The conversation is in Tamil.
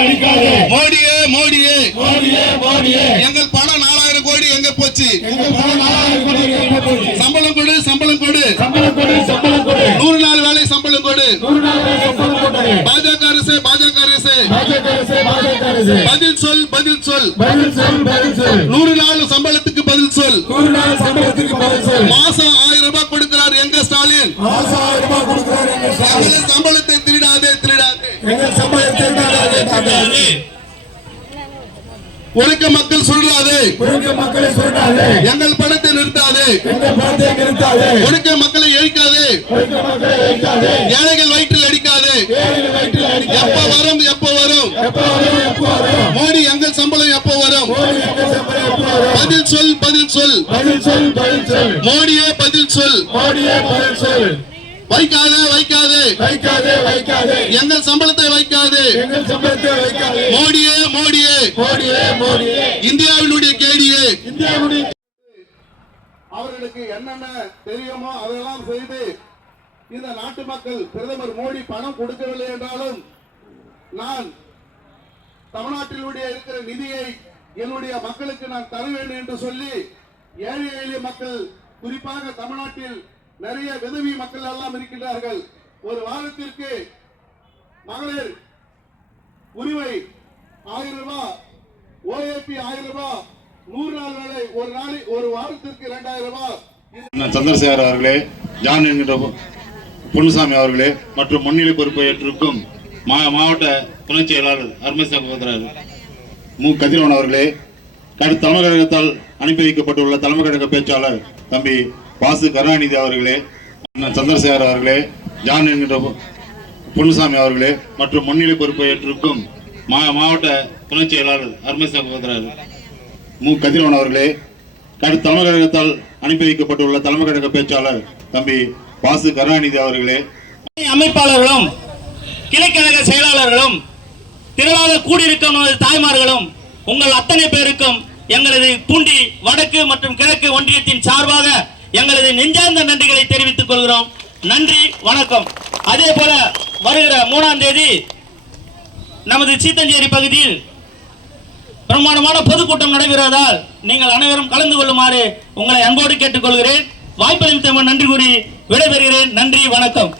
அடிக்காதே மோடியே மோடியே மோடியே மோடியே எங்கள் பணம் நாலாயிரம் கோடி எங்க போச்சு? சம்பளம் கொடு சம்பளம் கொடு. நூறு நாள் வேலை சம்பளம் கொடு. பாஜக அரசு பாஜக அரசு. பதில் சொல் பதில் சொல். நூறு நாள் சம்பளத்துக்கு பதில் சொல். மாசம் ஆயிரம் ரூபாய் கொடுக்கிறார் எங்க ஸ்டாலின்? சம்பளத்தை திருடாதே திருடாதே. சம்பளத்தை தாண்டாதே உனக்கு மக்கள் சொல்றாதே உனக்கு மக்களை சொல்றாதே எங்கள் பணத்தை நிறுத்தாதே. எங்கள் பணத்தை நிறுத்தாதே. உனக்கு மக்களை எழிக்காதே மக்களை வைக்காதே ஏழைகள் வயிற்றில் அடிக்காதே. ஏழைகள் வயிற்றில் எப்ப அடிக்காதே வரும் எப்ப வரும்? எப்போ வரும் எப்போ வரும்? மோடி எங்கள் சம்பளம் எப்ப வரும்? மோடி எங்கள் சம்பளம் எப்போ வரும்? பதில் சொல் பதில் சொல். பதில் சொல் பதில் சொல். மோடியே பதில் சொல். மோடியே பதில் சொல். வைக்காதே வைக்காதே. வைக்காதே வைக்காதே. எங்கள் சம்பளத்தை வைக்காதே. எங்கள் சம்பளத்தை வைக்காதே. மோடியே மோடியே. மோடியே மோடியே. இந்தியாவினுடைய கேடியே. இந்தியாவுடைய அவர்களுக்கு என்னென்ன தெரியுமோ அதெல்லாம் செய்து இந்த நாட்டு மக்கள் பிரதமர் மோடி பணம் கொடுக்கவில்லை என்றாலும் நான் தமிழ்நாட்டிலுடைய இருக்கிற நிதியை என்னுடைய மக்களுக்கு நான் தர வேண்டும் என்று சொல்லி ஏழை எளிய மக்கள் குறிப்பாக தமிழ்நாட்டில் நிறைய விதவி மக்கள் எல்லாம் இருக்கின்றார்கள். ஒரு வாரத்திற்கு மகளிர் உரிமை ஆயிரம் ரூபாய் ஓஏபி ஆயிரம் ரூபாய் நூறு நாள் வேலை ஒரு நாளை ஒரு வாரத்திற்கு இரண்டாயிரம் ரூபாய். சந்திரசேகர் அவர்களே ஜான் என்கின்ற பொன்னுசாமி அவர்களே மற்றும் முன்னிலை பொறுப்பை ஏற்றிருக்கும் மா மாவட்ட துணைச் செயலாளர் அருமை சகோதரர் மு. கதிரவன் அவர்களே கடு தமிழகத்தால் அனுப்பி வைக்கப்பட்டுள்ள தலைமை கழக பேச்சாளர் தம்பி வாசு கருணாநிதி அவர்களே அண்ணன் சந்திரசேகர் அவர்களே ஜான் என்கின்ற பொன்னுசாமி அவர்களே மற்றும் முன்னிலை பொறுப்பை ஏற்றிருக்கும் மா மாவட்ட துணைச் செயலாளர் அருமை சகோதரர் மு. கதிரவன் அவர்களே கடு கழகத்தால் அனுப்பி வைக்கப்பட்டுள்ள தலைமை கழக பேச்சாளர் தம்பி வாசு கருணாநிதி அவர்களே அமைப்பாளர்களும் கிளைக்கழக செயலாளர்களும் திரளாக கூடியிருக்கும் தாய்மார்களும் உங்கள் அத்தனை பேருக்கும் எங்களது பூண்டி வடக்கு மற்றும் கிழக்கு ஒன்றியத்தின் சார்பாக எங்களது நெஞ்சார்ந்த நன்றிகளை தெரிவித்துக் கொள்கிறோம். நன்றி வணக்கம். அதே போல வருகிற மூணாம் தேதி நமது சீத்தஞ்சேரி பகுதியில் பிரமாண்டமான பொதுக்கூட்டம் நடைபெறுவதால் நீங்கள் அனைவரும் கலந்து கொள்ளுமாறு உங்களை அன்போடு கேட்டுக்கொள்கிறேன். வாய்ப்பளித்த நன்றி கூறி விடைபெறுகிறேன். நன்றி வணக்கம்.